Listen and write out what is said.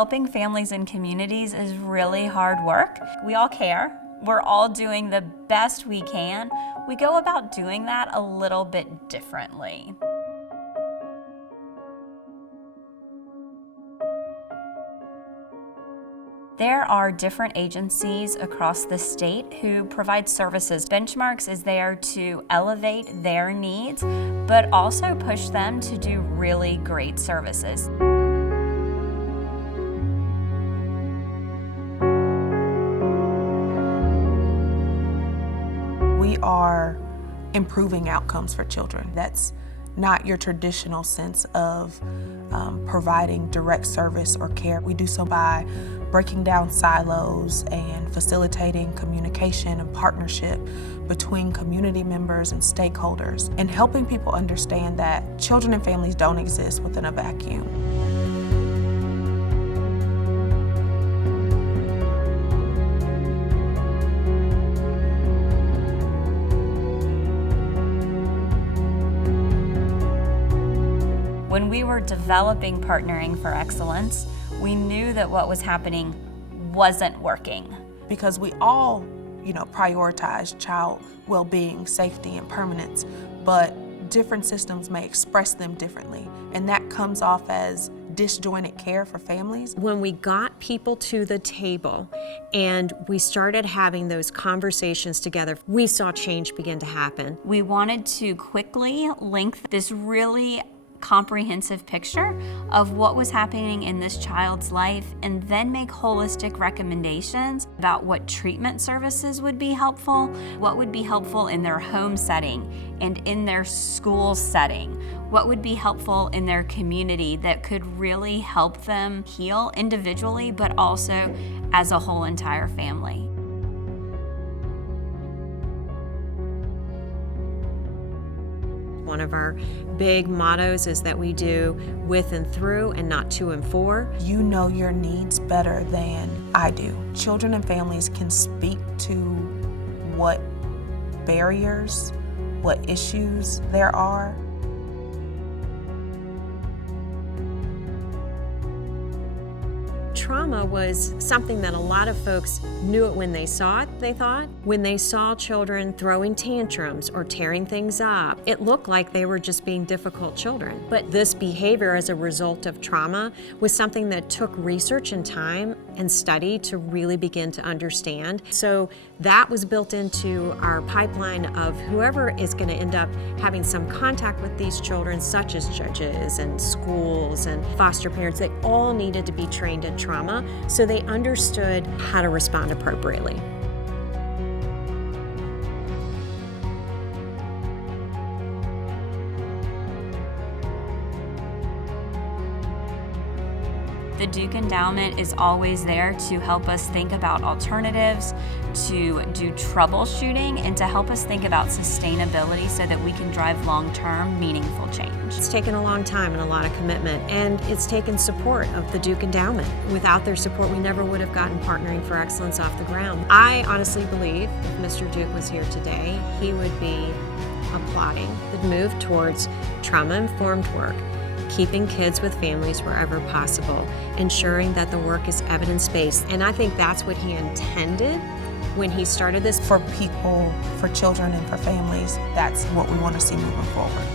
Helping families and communities is really hard work. We all care. We're all doing the best we can. We go about doing that a little bit differently. There are different agencies across the state who provide services. Benchmarks is there to elevate their needs, but also push them to do really great services. We are improving outcomes for children. That's not your traditional sense of providing direct service or care. We do so by breaking down silos and facilitating communication and partnership between community members and stakeholders, and helping people understand that children and families don't exist within a vacuum. When we were developing Partnering for Excellence, we knew that what was happening wasn't working. Because we all, prioritize child well-being, safety, and permanence, but different systems may express them differently, and that comes off as disjointed care for families. When we got people to the table and we started having those conversations together, we saw change begin to happen. We wanted to quickly link this really comprehensive picture of what was happening in this child's life and then make holistic recommendations about what treatment services would be helpful, what would be helpful in their home setting and in their school setting, what would be helpful in their community that could really help them heal individually but also as a whole entire family. One of our big mottos is that we do with and through and not to and for. You know your needs better than I do. Children and families can speak to what barriers, what issues there are. Trauma was something that a lot of folks knew it when they saw it, they thought. When they saw children throwing tantrums or tearing things up, it looked like they were just being difficult children. But this behavior as a result of trauma was something that took research and time and study to really begin to understand. So that was built into our pipeline of whoever is going to end up having some contact with these children, such as judges and schools and foster parents. They all needed to be trained in trauma so they understood how to respond appropriately. The Duke Endowment is always there to help us think about alternatives, to do troubleshooting, and to help us think about sustainability so that we can drive long-term, meaningful change. It's taken a long time and a lot of commitment, and it's taken support of the Duke Endowment. Without their support, we never would have gotten Partnering for Excellence off the ground. I honestly believe if Mr. Duke was here today, he would be applauding the move towards trauma-informed work, keeping kids with families wherever possible, ensuring that the work is evidence-based. And I think that's what he intended when he started this. For people, for children, and for families, that's what we want to see moving forward.